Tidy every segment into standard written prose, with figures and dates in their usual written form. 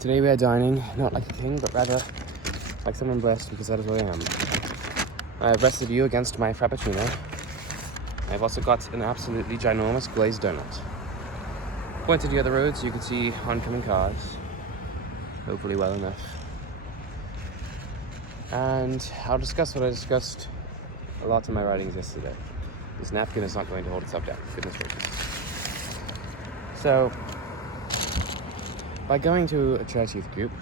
Today we are dining, not like a king, but rather like someone blessed, because that is what I am. I have rested you against my frappuccino. I've also got an absolutely ginormous glazed donut. Pointed the other road so you can see oncoming cars. Hopefully well enough. And I'll discuss what I discussed a lot in my writings yesterday. This napkin is not going to hold itself down, goodness gracious. So, by going to a church youth group,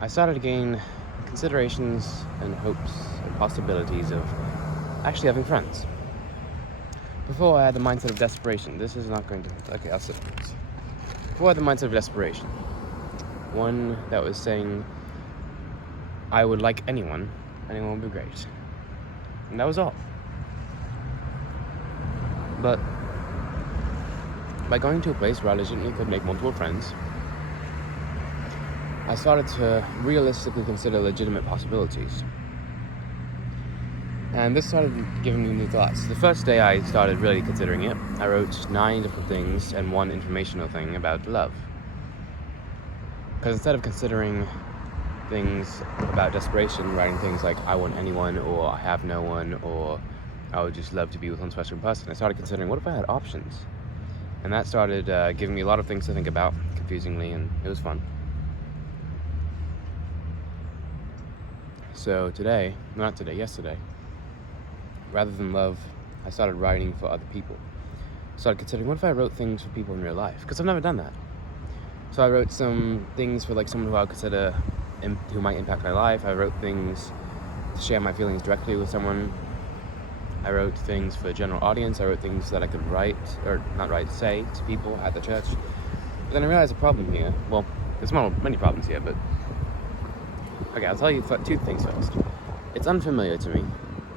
I started to gain considerations and hopes and possibilities of actually having friends. Before I had the mindset of desperation. This is not going to... Okay, I'll sit. Before I had the mindset of desperation. One that was saying I would like anyone would be great. And that was all. But by going to a place where I legitimately could make multiple friends, I started to realistically consider legitimate possibilities. And this started giving me new thoughts. The first day I started really considering it, I wrote 9 different things and 1 informational thing about love. Because instead of considering things about desperation, writing things like I want anyone, or I have no one, or I would just love to be with one special person, I started considering, what if I had options? And that started giving me a lot of things to think about, confusingly, and it was fun. So yesterday, rather than love, I started writing for other people. Started considering, what if I wrote things for people in real life? Because I've never done that. So I wrote some things for like someone who I would consider who might impact my life. I wrote things to share my feelings directly with someone. I wrote things for a general audience. I wrote things that I could say to people at the church. But then I realized a problem here. Well, there's many problems here, but okay, I'll tell you 2 things first. It's unfamiliar to me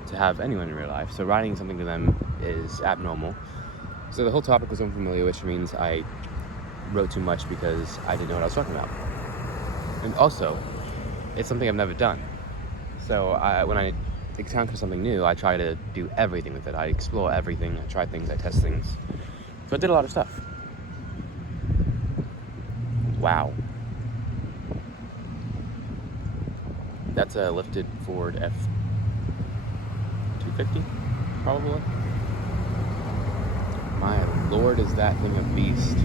to have anyone in real life, so writing something to them is abnormal. So the whole topic was unfamiliar, which means I wrote too much because I didn't know what I was talking about. And also, it's something I've never done. So when I encounter something new, I try to do everything with it. I explore everything, I try things, I test things. So I did a lot of stuff. Wow. That's a lifted Ford F-250, probably. My lord, is that thing a beast.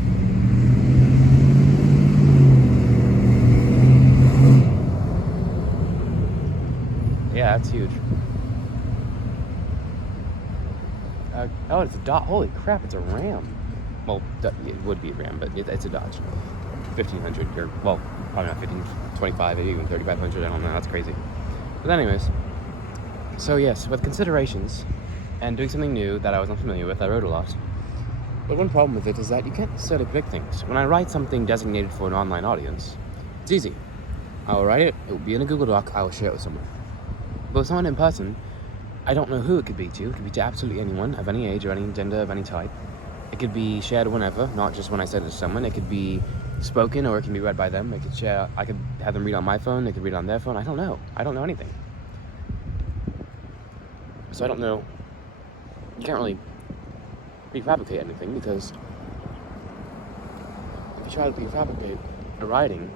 Yeah, that's huge. Oh, it's a Dodge. Holy crap, it's a Ram. Well, it would be a Ram, but it's a Dodge. 1500, or, well, probably not 1525, maybe even 3500, I don't know, that's crazy. But anyways, so yes, with considerations and doing something new that I was unfamiliar with, I wrote a lot. But one problem with it is that you can't necessarily predict things. When I write something designated for an online audience, it's easy. I will write it, it will be in a Google Doc, I will share it with someone. But with someone in person, I don't know who it could be to. It could be to absolutely anyone, of any age or any gender, of any type. It could be shared whenever, not just when I send it to someone. It could be spoken, or it can be read by them. I could have them read on my phone, they could read on their phone. I don't know anything. So I don't know. You can't really prefabricate anything, because if you try to prefabricate a writing,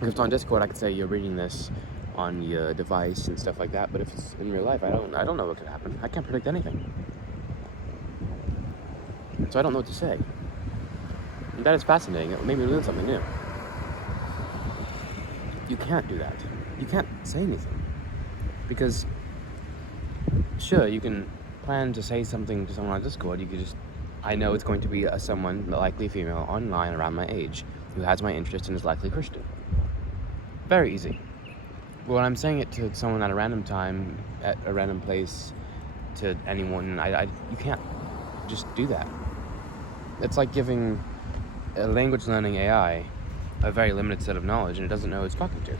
if it's on Discord, I could say you're reading this on your device and stuff like that, but if it's in real life, I don't know what could happen. I can't predict anything. So I don't know what to say. And that is fascinating. It made me learn something new. You can't do that. You can't say anything. Because, sure, you can plan to say something to someone on Discord. You could just, I know it's going to be someone, likely female, online around my age, who has my interest and is likely Christian. Very easy. But when I'm saying it to someone at a random time, at a random place, to anyone, you can't just do that. It's like giving a language learning AI a very limited set of knowledge, and it doesn't know who it's talking to.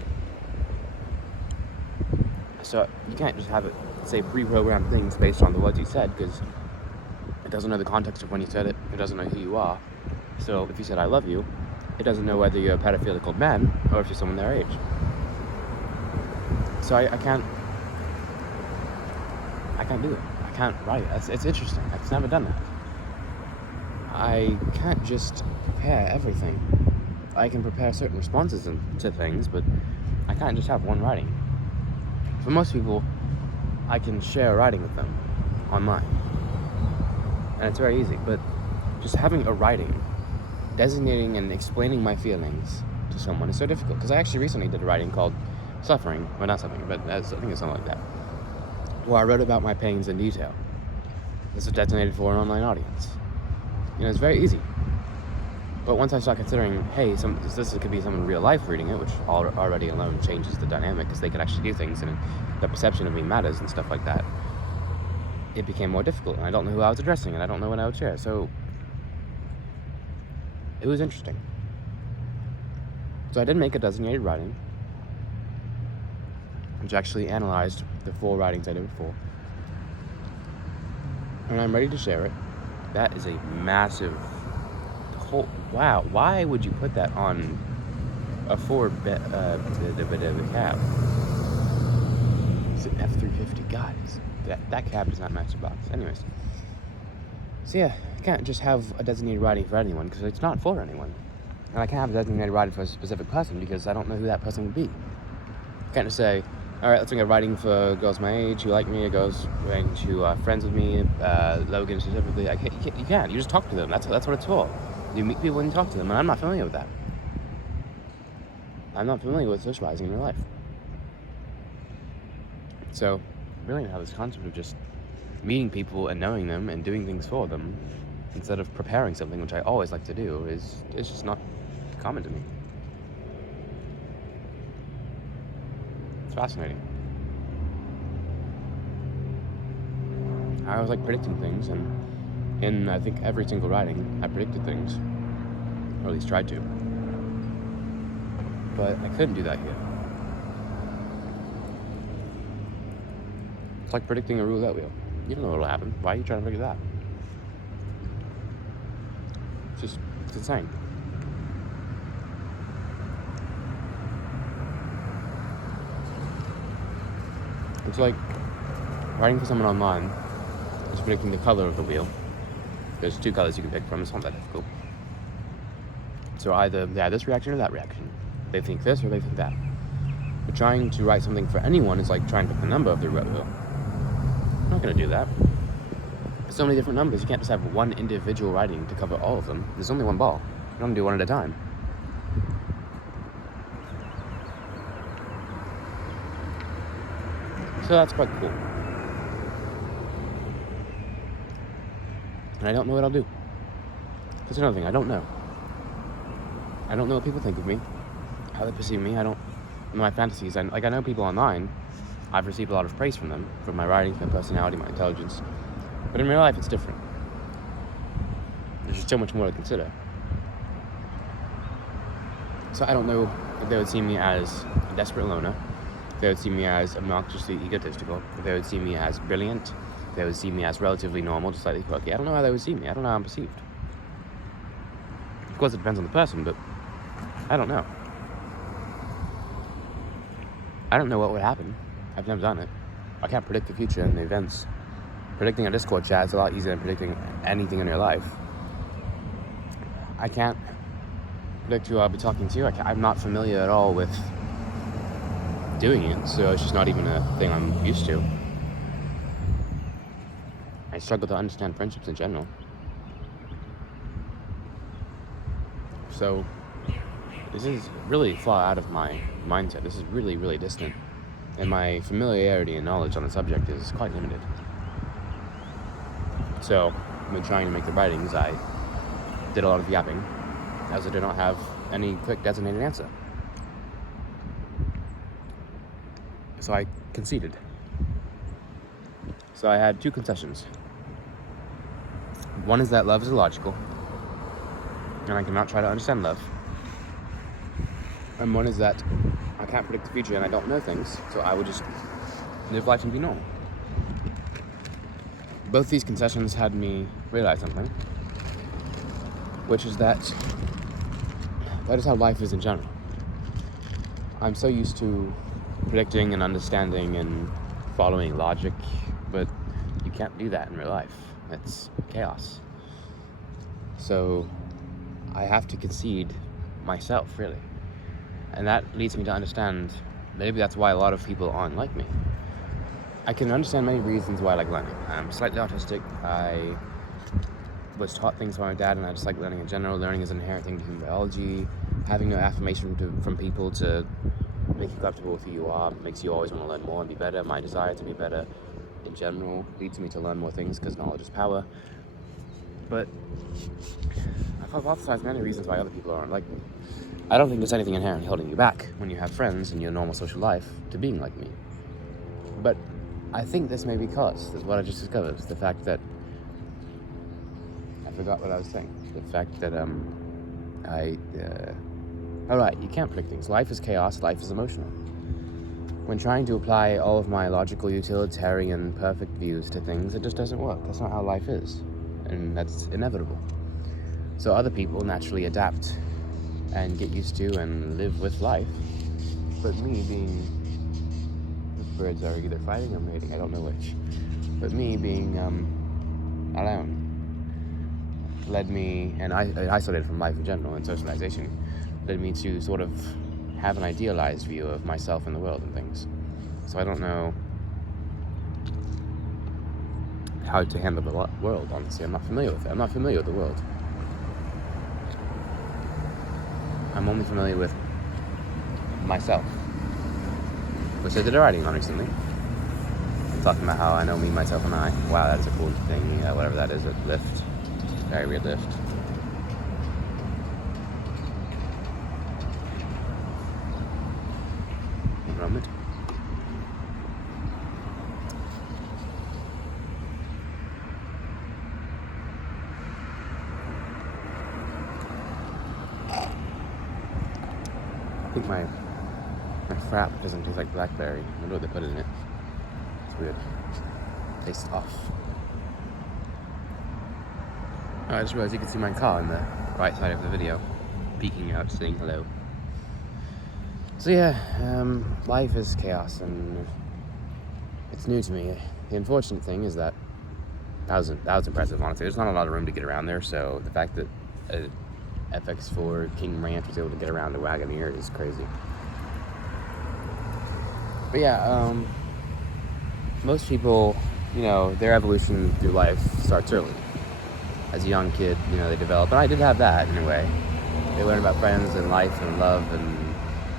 So you can't just have it say pre-programmed things based on the words you said, because it doesn't know the context of when you said it. It doesn't know who you are. So if you said I love you, it doesn't know whether you're a pedophilical man or if you're someone their age. So I can't do it. I can't write it. It's interesting. I've never done that. I can't just prepare everything. I can prepare certain responses to things, but I can't just have one writing. For most people, I can share a writing with them online, and it's very easy, but just having a writing, designating and explaining my feelings to someone is so difficult, because I actually recently did a writing called Suffering, well, not Suffering, but I think it's something like that, where I wrote about my pains in detail. This was designated for an online audience. It's very easy. But once I start considering, hey, this could be someone in real life reading it, which already alone changes the dynamic, because they could actually do things and the perception of me matters and stuff like that, it became more difficult, and I don't know who I was addressing, and I don't know when I would share, so it was interesting. So I did make a designated writing, which actually analyzed the 4 writings I did before, and I'm ready to share it. That is a massive wow, why would you put that on a Ford cab? It's an F-350, guys. That cab does not match the box. Anyways, so yeah, I can't just have a designated writing for anyone, because it's not for anyone. And I can't have a designated writing for a specific person, because I don't know who that person would be. I can't just say, all right, let's make a writing for girls my age who like me, or girls who are friends with me, Logan specifically. You can't. You just talk to them. That's what it's for. You meet people and you talk to them, and I'm not familiar with that. I'm not familiar with socializing in real life. So, really have this concept of just meeting people and knowing them and doing things for them, instead of preparing something, which I always like to do, is just not common to me. It's fascinating. I always like predicting things, and in, I think, every single writing, I predicted things, or at least tried to. But I couldn't do that here. It's like predicting a roulette wheel. You don't know what'll happen. Why are you trying to figure that? It's insane. It's like writing for someone online is predicting the color of the wheel. There's 2 colors you can pick from. It's not that difficult. So either they have this reaction or that reaction. They think this or they think that. But trying to write something for anyone is like trying to pick the number of the roulette wheel. I'm not going to do that. There's so many different numbers. You can't just have one individual writing to cover all of them. There's only one ball. You don't do one at a time. So that's quite cool. And I don't know what I'll do. That's another thing, I don't know. I don't know what people think of me, how they perceive me. I don't know my fantasies. I know people online. I've received a lot of praise from them, from my writing, my personality, my intelligence. But in real life, it's different. There's just so much more to consider. So I don't know if they would see me as a desperate loner, if they would see me as obnoxiously egotistical, if they would see me as brilliant, if they would see me as relatively normal, just slightly quirky. I don't know how they would see me. I don't know how I'm perceived. Of course, it depends on the person, but I don't know. I don't know what would happen. I've never done it. I can't predict the future and the events. Predicting a Discord chat is a lot easier than predicting anything in your life. I can't predict who I'll be talking to. I'm not familiar at all with doing it, so it's just not even a thing I'm used to. I struggle to understand friendships in general. So, this is really far out of my mindset. This is really, really distant. And my familiarity and knowledge on the subject is quite limited. So, when trying to make the writings, I did a lot of yapping, as I did not have any quick designated answer. So I conceded. So I had 2 concessions. One is that love is illogical, and I cannot try to understand love. And one is that I can't predict the future and I don't know things, so I will just live life and be normal. Both these concessions had me realize something, which is that is how life is in general. I'm so used to predicting and understanding and following logic, but you can't do that in real life. It's chaos. So I have to concede myself, really. And that leads me to understand, maybe that's why a lot of people aren't like me. I can understand many reasons why I like learning. I'm slightly autistic. I was taught things by my dad, and I just like learning in general. Learning is an inherent thing to human biology. Having no affirmation from people to make you comfortable with who you are makes you always want to learn more and be better. My desire to be better in general leads me to learn more things because knowledge is power. But I've hypothesized many reasons why other people aren't like me. I don't think there's anything inherently holding you back when you have friends in your normal social life to being like me. But I think this may be because, is what I just discovered, the fact that I forgot what I was saying. The fact that alright, you can't predict things. Life is chaos, life is emotional. When trying to apply all of my logical, utilitarian, perfect views to things, it just doesn't work. That's not how life is. And that's inevitable. So other people naturally adapt and get used to and live with life. But me being... Those birds are either fighting or mating, I don't know which. But me being alone led me, and isolated from life in general and socialization, led me to sort of have an idealized view of myself and the world and things. So I don't know how to handle the world, honestly. I'm not familiar with it. I'm not familiar with the world. I'm only familiar with myself, which I did a writing on recently. I'm talking about how I know me, myself, and I. Wow, that is a cool thing. Whatever that is, a lift. Very weird lift. Moment. I think my frap doesn't taste like blackberry. I wonder what they put in it. It's weird. Tastes off. Oh, I just realized you can see my car in the right side of the video, peeking out, saying hello. So yeah, life is chaos and it's new to me. The unfortunate thing is that that was impressive, honestly. There's not a lot of room to get around there, so the fact that FX4 King Ranch was able to get around the Wagoneer is crazy. But yeah, most people, their evolution through life starts early. As a young kid, they develop, and I did have that in a way. They learn about friends and life and love and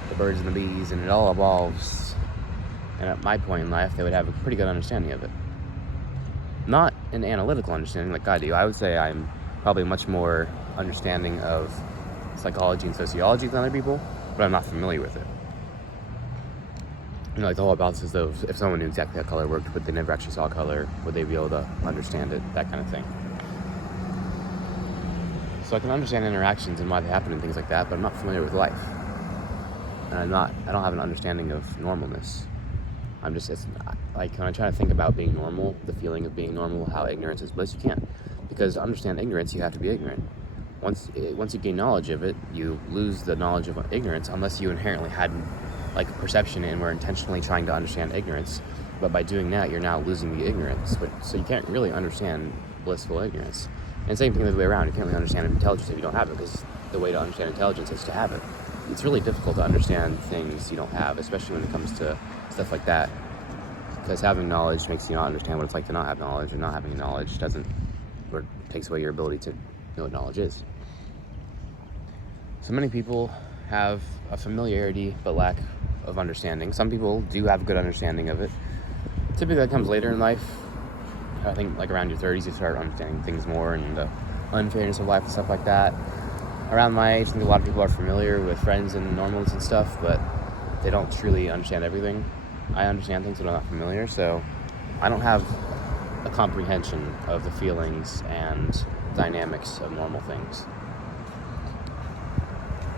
the birds and the bees, and it all evolves. And at my point in life, they would have a pretty good understanding of it. Not an analytical understanding like I do. I would say I'm probably much more understanding of psychology and sociology than other people, but I'm not familiar with it. Like the whole hypothesis of if someone knew exactly how color worked, but they never actually saw color, would they be able to understand it? That kind of thing. So I can understand interactions and why they happen and things like that, but I'm not familiar with life. And I don't have an understanding of normalness. It's like when I try to think about being normal, the feeling of being normal, how ignorance is bliss, you can't. Because to understand ignorance, you have to be ignorant. Once you gain knowledge of it, you lose the knowledge of ignorance unless you inherently had like a perception and were intentionally trying to understand ignorance. But by doing that, you're now losing the ignorance. So you can't really understand blissful ignorance. And same thing the other way around. You can't really understand intelligence if you don't have it, because the way to understand intelligence is to have it. It's really difficult to understand things you don't have, especially when it comes to stuff like that. Because having knowledge makes you not understand what it's like to not have knowledge, and not having knowledge takes away your ability to know what knowledge is. So many people have a familiarity but lack of understanding. Some people do have a good understanding of it. Typically that comes later in life. I think like around your 30s you start understanding things more and the unfairness of life and stuff like that. Around my age, I think a lot of people are familiar with friends and normals and stuff, but they don't truly understand everything. I understand things, but I'm not familiar, so I don't have a comprehension of the feelings and dynamics of normal things.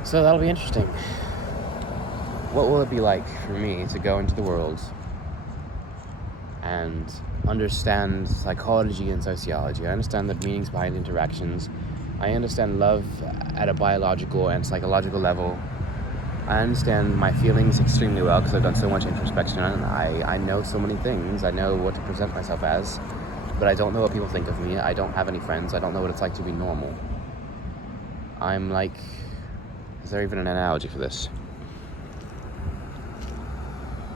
So that'll be interesting. What will it be like for me to go into the world and understand psychology and sociology? I understand the meanings behind interactions. I understand love at a biological and psychological level. I understand my feelings extremely well because I've done so much introspection, and I know so many things. I know what to present myself as, but I don't know what people think of me. I don't have any friends. I don't know what it's like to be normal. I'm like Is there even an analogy for this?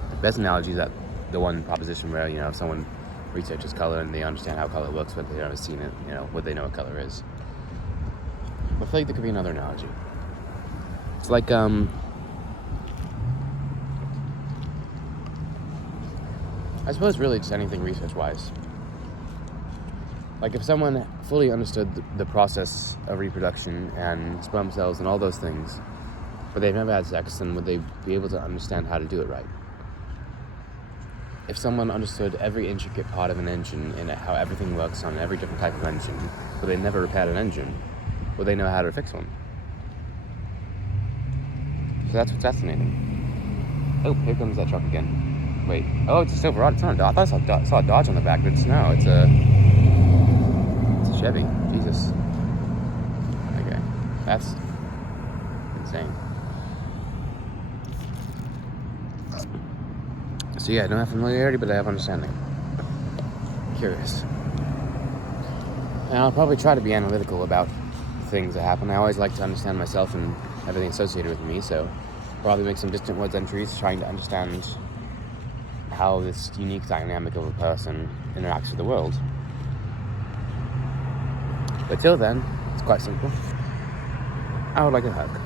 The best analogy is that the one proposition where, if someone researches color and they understand how color looks, but they've never seen it, would they know what color is? I feel like there could be another analogy. It's like, I suppose really just anything research-wise. Like if someone fully understood the process of reproduction and sperm cells and all those things, but they've never had sex, then would they be able to understand how to do it right? If someone understood every intricate part of an engine and how everything works on every different type of engine, but they never repaired an engine, would they know how to fix one? So that's what's fascinating. Oh, here comes that truck again. Wait. Oh, it's a Silverado. It's not a Dodge. I thought I saw a Dodge on the back, but it's no. It's a Chevy. Jesus. Okay. That's insane. So yeah, I don't have familiarity, but I have understanding. Curious. And I'll probably try to be analytical about things that happen. I always like to understand myself and everything associated with me, so probably make some distant woods entries trying to understand how this unique dynamic of a person interacts with the world. But till then, it's quite simple. I would like a hug.